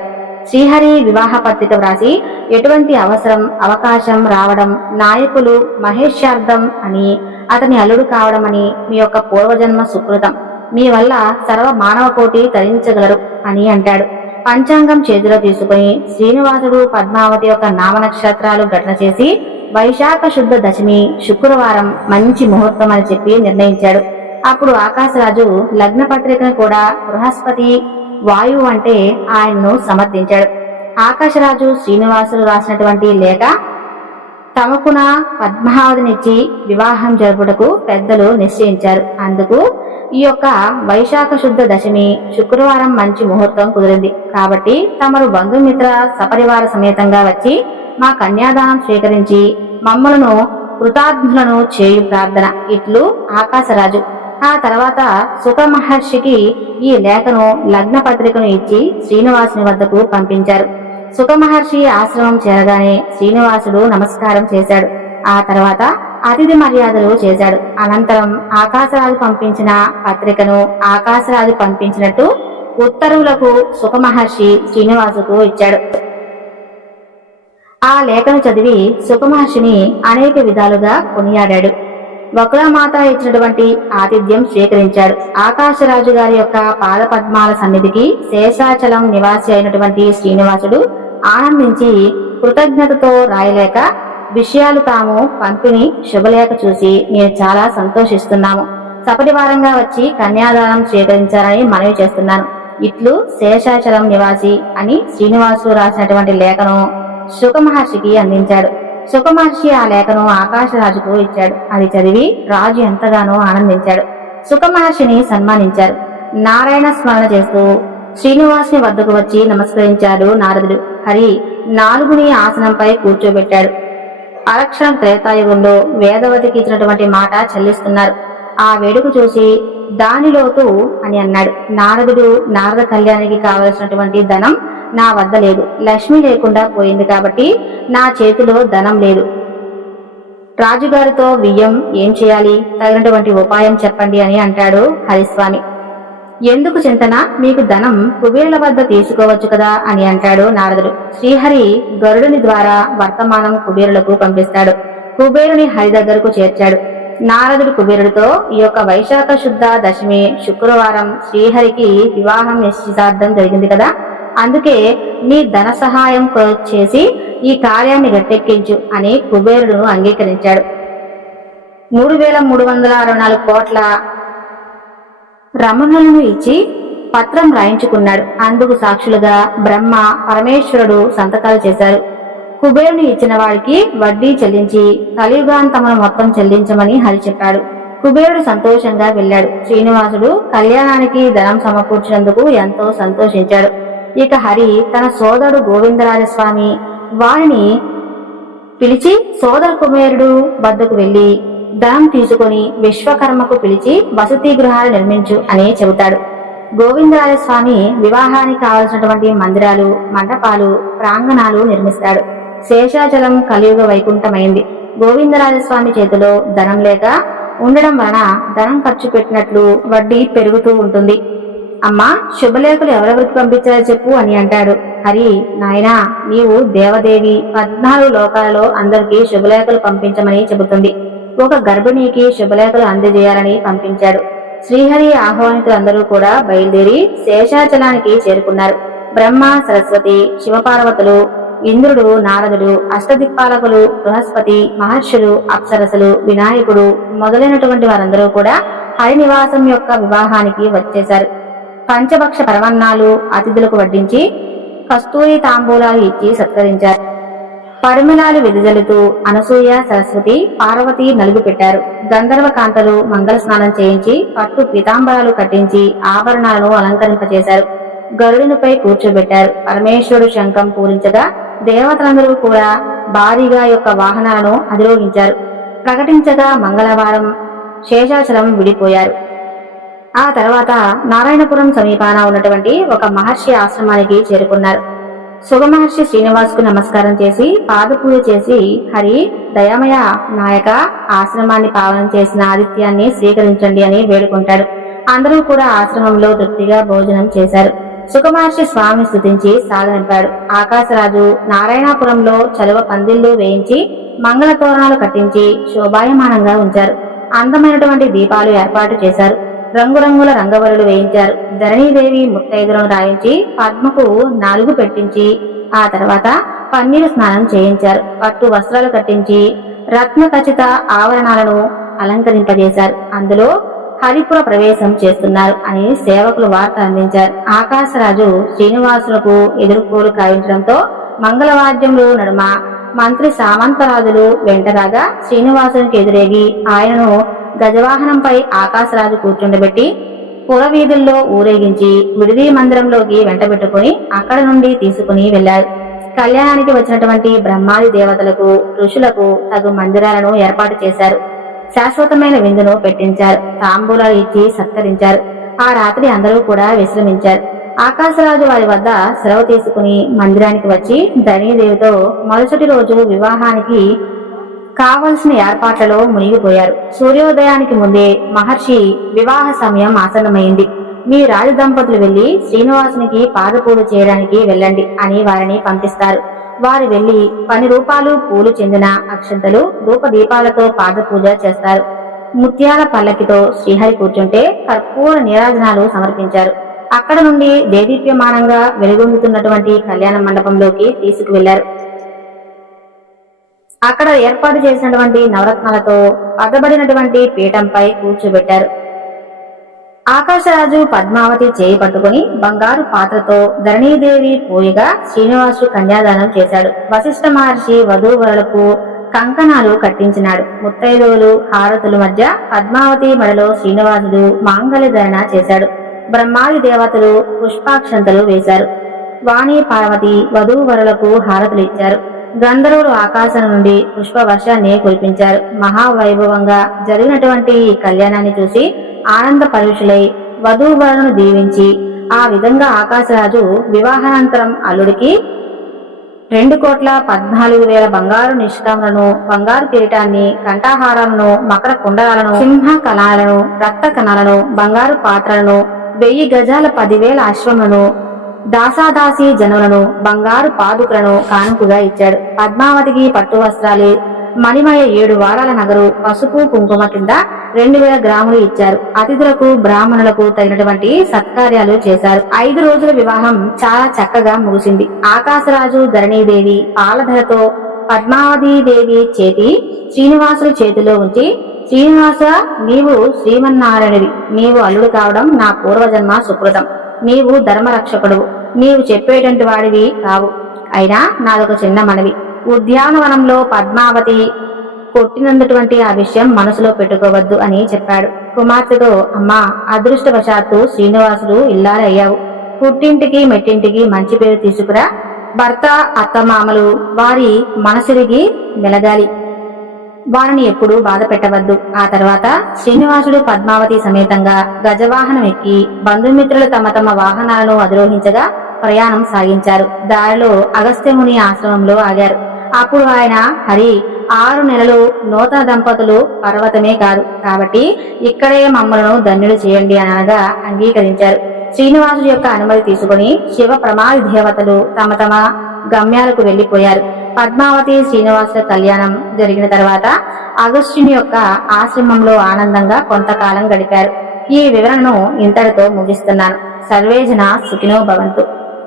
శ్రీహరి వివాహ పత్రిక వ్రాసి ఎటువంటి అవసరం అవకాశం రావడం, నాయకులు మహేశార్థం అని అతని అల్లుడు కావడం అని మీ యొక్క పూర్వజన్మ సుకృతం, మీ వల్ల సర్వ మానవ కోటి తరించగలరు అని అంటాడు. పంచాంగం చేతిలో తీసుకుని శ్రీనివాసుడు పద్మావతి యొక్క నామ నక్షత్రాలు ఘటన చేసి వైశాఖ శుద్ధ దశమి శుక్రవారం మంచి ముహూర్తం అని చెప్పి నిర్ణయించాడు. అప్పుడు ఆకాశరాజు లగ్న పత్రికను కూడా బృహస్పతి వాయువు అంటే ఆయన్ను సమర్థించాడు. ఆకాశరాజు శ్రీనివాసులు రాసినటువంటి లేఖ తమకున పద్మావతినిచ్చి వివాహం జరుపుటకు పెద్దలు నిశ్చయించారు. అందుకు ఈ యొక్క వైశాఖ శుద్ధ దశమి శుక్రవారం మంచి ముహూర్తం కుదిరింది. కాబట్టి తమరు బంధుమిత్ర సపరివార సమేతంగా వచ్చి మా కన్యాదానం స్వీకరించి మమ్మలను కృతార్థులను చేయు ప్రార్థన. ఇట్లు ఆకాశరాజు. ఆ తర్వాత సుఖ మహర్షికి ఈ లేఖను లగ్న పత్రికను ఇచ్చి శ్రీనివాసుని వద్దకు పంపించారు. సుఖ మహర్షి ఆశ్రమం చేరగానే శ్రీనివాసుడు నమస్కారం చేశాడు. ఆ తర్వాత అతిథి మర్యాదలు చేశాడు. అనంతరం ఆకాశరాజు పంపించిన పత్రికను ఆకాశరాజు పంపించినట్టు ఉత్తర్వులకు సుఖ మహర్షి శ్రీనివాసుకు ఇచ్చాడు. ఆ లేఖను చదివి సుఖ మహర్షిని అనేక విధాలుగా కొనియాడాడు. వకులమాత ఇచ్చినటువంటి ఆతిథ్యం స్వీకరించాడు. ఆకాశరాజు గారి యొక్క పాద పద్మాల సన్నిధికి శేషాచలం నివాసి అయినటువంటి శ్రీనివాసుడు ఆనందించి కృతజ్ఞతతో రాయలేక విషయాలు తాము పంపిణీ శుభలేఖ చూసి నేను చాలా సంతోషిస్తున్నాము. సపరివారంగా వచ్చి కన్యాదానం స్వీకరించారని మనవి చేస్తున్నాను. ఇట్లు శేషాచలం నివాసి అని శ్రీనివాసుడు రాసినటువంటి లేఖను సుఖ మహర్షికి అందించాడు. సుఖ మహర్షి ఆ లేఖను ఆకాశరాజుకు ఇచ్చాడు. అది చదివి రాజు ఎంతగానో ఆనందించాడు. సుఖ మహర్షిని సన్మానించారు. నారాయణ స్మరణ చేస్తూ శ్రీనివాసుని వద్దకు వచ్చి నమస్కరించాడు నారదుడు. హరి 4 ఆసనంపై కూర్చోబెట్టాడు. అలక్షణం త్రేతాయుగంలో వేదవతికి ఇచ్చినటువంటి మాట చెల్లిస్తున్నారు. ఆ వేడుక చూసి దానిలోతు అని అన్నాడు. నారదుడు నారద కళ్యాణికి కావలసినటువంటి ధనం నా వద్ద లేదు. లక్ష్మి లేకుండా పోయింది కాబట్టి నా చేతిలో ధనం లేదు. రాజుగారితో వియ్యం ఏం చేయాలి? తగినటువంటి ఉపాయం చెప్పండి అని అంటాడు హరిస్వామి. ఎందుకు చింతన? మీకు ధనం కుబేరుల వద్ద తీసుకోవచ్చు కదా అని అంటాడు నారదుడు. శ్రీహరి గరుడుని ద్వారా వర్తమానం కుబేరులకు పంపిస్తాడు. కుబేరుని హరి దగ్గరకు చేర్చాడు. నారదుడు కుబేరుడితో ఈ యొక్క వైశాఖ శుద్ధ దశమి శుక్రవారం శ్రీహరికి వివాహం నిశ్చితార్థం జరిగింది కదా, అందుకే నీ ధన సహాయం చేసి ఈ కార్యాన్ని గట్టెక్కించు అని కుబేరుడు అంగీకరించాడు. 3364 కోట్ల రమణులను ఇచ్చి పత్రం రాయించుకున్నాడు. అందుకు సాక్షులుగా బ్రహ్మ పరమేశ్వరుడు సంతకాలు చేశారు. కుబేరుని ఇచ్చిన వాడికి వడ్డీ చెల్లించి కలియుగాంతమును మొత్తం చెల్లించమని హరి చెప్పాడు. కుబేరుడు సంతోషంగా వెళ్ళాడు. శ్రీనివాసుడు కళ్యాణానికి ధనం సమకూర్చినందుకు ఎంతో సంతోషించాడు. ఇక హరి తన సోదరుడు గోవిందరాజస్వామి వారిని పిలిచి సోదర కుబేరుడు వద్దకు వెళ్లి ధనం తీసుకుని విశ్వకర్మకు పిలిచి వసతి గృహాలు నిర్మించు అని చెబుతాడు. గోవిందరాజస్వామి వివాహానికి కావలసినటువంటి మందిరాలు, మండపాలు, ప్రాంగణాలు నిర్మిస్తాడు. శేషాచలం కలియుగ వైకుంఠమైంది. గోవిందరాజస్వామి చేతిలో ధనం లేక ఉండడం వలన ధనం ఖర్చు పెట్టినట్లు వడ్డీ పెరుగుతూ ఉంటుంది. అమ్మా, శుభలేఖలు ఎవరెవరికి పంపించాలో చెప్పు అని అంటాడు. హరి, నాయనా, నీవు దేవదేవి 14 లోకాలలో అందరికీ శుభలేఖలు పంపించమని చెబుతుంది. ఒక గర్భిణీకి శుభలేఖలు అందజేయాలని పంపించాడు. శ్రీహరి ఆహ్వానితులందరూ కూడా బయలుదేరి శేషాచలానికి చేరుకున్నారు. బ్రహ్మ, సరస్వతి, శివపార్వతులు, ఇంద్రుడు, నారదుడు, అష్టదిక్పాలకులు, బృహస్పతి, మహర్షులు, అప్సరసలు, వినాయకుడు మొదలైనటువంటి వారందరూ కూడా హరినివాసం యొక్క వివాహానికి వచ్చేశారు. పంచభక్ష పరమన్నాలు అతిథులకు వడ్డించి కస్తూరి తాంబూలాలు ఇచ్చి సత్కరించారు. పరిమళాలు వెదజల్లుతూ అనసూయ, సరస్వతి, పార్వతి నలుగు పెట్టారు. గంధర్వ కాంతలు మంగళ స్నానం చేయించి పట్టు పీతాంబరాలు కట్టించి ఆభరణాలను అలంకరింపచేశారు. గరుడునిపై కూర్చోబెట్టారు. పరమేశ్వరుడు శంఖం పూరించగా దేవతలందరూ కూడా భారీగా యొక్క వాహనాలను అధిరోహించారు. ప్రకటించగా మంగళవారం శేషాచలం విడిపోయారు. ఆ తర్వాత నారాయణపురం సమీపాన ఉన్నటువంటి ఒక మహర్షి ఆశ్రమానికి చేరుకున్నారు. సుగమహర్షి శ్రీనివాసుకు నమస్కారం చేసి పాదపూజ చేసి, హరి, దయామయ నాయక, ఆశ్రమాన్ని పావనం చేసిన ఆదిత్యాన్ని స్వీకరించండి అని వేడుకుంటాడు. అందరూ కూడా ఆశ్రమంలో తృప్తిగా భోజనం చేశారు. సుఖమహర్షి స్వామిని స్తుతించి సాగనింపాడు. ఆకాశరాజు నారాయణాపురంలో చలువ పందిళ్లు వేయించి మంగళ తోరణాలు కట్టించి శోభాయమానంగా ఉంచారు. అందమైనటువంటి దీపాలు ఏర్పాటు చేశారు. రంగురంగుల రంగవల్లులు వేయించారు. ధరణీదేవి ముత్తైదులను రాయించి పద్మకు 4 పెట్టించి ఆ తర్వాత పన్నీరు స్నానం చేయించారు. పట్టు వస్త్రాలు కట్టించి రత్న ఖచ్చిత ఆవరణాలను అలంకరింపజేశారు. అందులో హరిపుర ప్రవేశం చేస్తున్నారు అని సేవకులు వార్త అందించారు. ఆకాశరాజు శ్రీనివాసులకు ఎదుర్కోలు కావించడంతో మంగళవాద్యములు నడుమ మంత్రి సామంతరాజులు వెంటరాగా శ్రీనివాసునికి ఎదురేగి ఆయనను గజవాహనంపై ఆకాశరాజు కూర్చుండబెట్టి పురవీధుల్లో ఊరేగించి విడిది మందిరంలోకి వెంటబెట్టుకుని అక్కడ నుండి తీసుకుని వెళ్లారు. కళ్యాణానికి వచ్చినటువంటి బ్రహ్మాది దేవతలకు ఋషులకు తగు మందిరాలను ఏర్పాటు చేశారు. శాశ్వతమైన విందును పెట్టించారు. తాంబూలాలు ఇచ్చి సత్కరించారు. ఆ రాత్రి అందరూ కూడా విశ్రమించారు. ఆకాశరాజు వారి వద్ద సెలవు తీసుకుని మందిరానికి వచ్చి ధరణీదేవితో మరుసటి రోజు వివాహానికి కావలసిన ఏర్పాట్లలో మునిగిపోయారు. సూర్యోదయానికి ముందే మహర్షి వివాహ సమయం ఆసన్నమైంది. మీ రాజదంపతులు వెళ్లి శ్రీనివాసునికి పాదపూజ చేయడానికి వెళ్ళండి అని వారిని పంపిస్తారు. వారు వెళ్లి 10 రూపాయలు పూలు చెందిన అక్షంతలు ధూపదీపాలతో పాదపూజ చేస్తారు. ముత్యాల పల్లకితో శ్రీహరి కూర్చుంటే కర్పూర నీరాజనాలు సమర్పించారు. అక్కడ నుండి దేదీప్యమానంగా వెలుగొందుతున్నటువంటి కళ్యాణ మండపంలోకి తీసుకువెళ్లారు. అక్కడ ఏర్పాటు చేసినటువంటి నవరత్నాలతో అద్దబడినటువంటి పీఠంపై కూర్చోబెట్టారు. ఆకాశరాజు పద్మావతి చేయి పట్టుకుని బంగారు పాత్రతో ధరణీదేవి పోయిగా శ్రీనివాసుడు కన్యాదానం చేశాడు. వశిష్ఠ మహర్షి వధూవరులకు కంకణాలు కట్టించినాడు. ముత్తైదువులు హారతుల మధ్య పద్మావతి మెడలో శ్రీనివాసుడు మాంగళ్యధరణ చేశాడు. బ్రహ్మాది దేవతలు పుష్పాక్షంతలు వేశారు. వాణి పార్వతి వధూవరులకు హారతులు ఇచ్చారు. గంధర్వులు ఆకాశం నుండి పుష్ప వర్షాన్ని కురిపించారు. మహావైభవంగా జరిగినటువంటి ఈ కళ్యాణాన్ని చూసి ఆనంద పరుషులై వధూవరులను దీవించి ఆ విధంగా ఆకాశరాజు వివాహానంతరం అల్లుడికి 2,14,000 బంగారు నిష్కాములను, బంగారు కిరీటాన్ని, కంఠాహారాలను, మకర కుండలాలను, సింహ కణాలను, రక్త కణాలను, బంగారు పాత్రలను, 1000 గజాల 10,000 అశ్వములను, దాసాదాసి జనులను, బంగారు పాదుకులను కానుకగా ఇచ్చాడు. పద్మావతికి పట్టు వస్త్రాలు, మణిమయ 7 వారాల నగరు, పసుపు కుంకుమ కింద 2,000 గ్రాములు ఇచ్చారు. అతిథులకు బ్రాహ్మణులకు తగినటువంటి సత్కార్యాలు చేశారు. 5 రోజుల వివాహం చాలా చక్కగా ముగిసింది. ఆకాశరాజు ధరణీదేవి పాలధరతో పద్మావతీదేవి చేతి శ్రీనివాసుల చేతిలో ఉంచి, శ్రీనివాస, నీవు శ్రీమన్నారాయణుడి, నీవు అల్లుడు కావడం నా పూర్వజన్మ సుకృతం. నీవు ధర్మరక్షకుడు, నీవు చెప్పేటువంటి వాడివి కావు. అయినా నాదొక చిన్న మనవి. ఉద్యానవనంలో పద్మావతి కొట్టినందుటువంటి ఆ విషయం మనసులో పెట్టుకోవద్దు అని చెప్పాడు. కుమార్తెతో, అమ్మా, అదృష్టవశాత్తు శ్రీనివాసుడు ఇల్లాలి అయ్యావు. పుట్టింటికి మెట్టింటికి మంచి పేరు తీసుకురా. భర్త అత్తమామలు వారి మనసురిగి మెలగాలి. వారిని ఎప్పుడూ బాధ పెట్టవద్దు. ఆ తర్వాత శ్రీనివాసుడు పద్మావతి సమేతంగా గజవాహనం ఎక్కి బంధుమిత్రులు తమ తమ వాహనాలను అధిరోహించగా ప్రయాణం సాగించారు. దారిలో అగస్త్యముని ఆశ్రమంలో ఆగారు. అప్పుడు ఆయన, హరి, 6 నెలలు నూతన దంపతులు పర్వతమే కాదు, కాబట్టి ఇక్కడే మమ్మలను ధన్యులు చేయండి అనగా అంగీకరించారు. శ్రీనివాసుడి యొక్క అనుమతి తీసుకుని శివ ప్రమాది దేవతలు తమ తమ గమ్యాలకు వెళ్లిపోయారు. పద్మావతి శ్రీనివాసుల కళ్యాణం జరిగిన తర్వాత అగస్త్యుని యొక్క ఆశ్రమంలో ఆనందంగా కొంతకాలం గడిపారు. ఈ వివరణను ఇంతటితో ముగిస్తున్నాను. సర్వేజన సుఖినో భవంతు.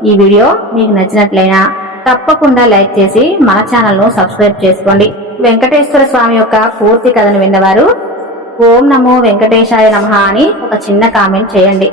ఈ వీడియో మీకు నచ్చినట్లయినా తప్పకుండా లైక్ చేసి మన ఛానల్ను సబ్స్క్రైబ్ చేసుకోండి. వెంకటేశ్వర స్వామి యొక్క పూర్తి కథను విన్నవారు ఓం నమో వెంకటేశాయ నమః అని ఒక చిన్న కామెంట్ చేయండి.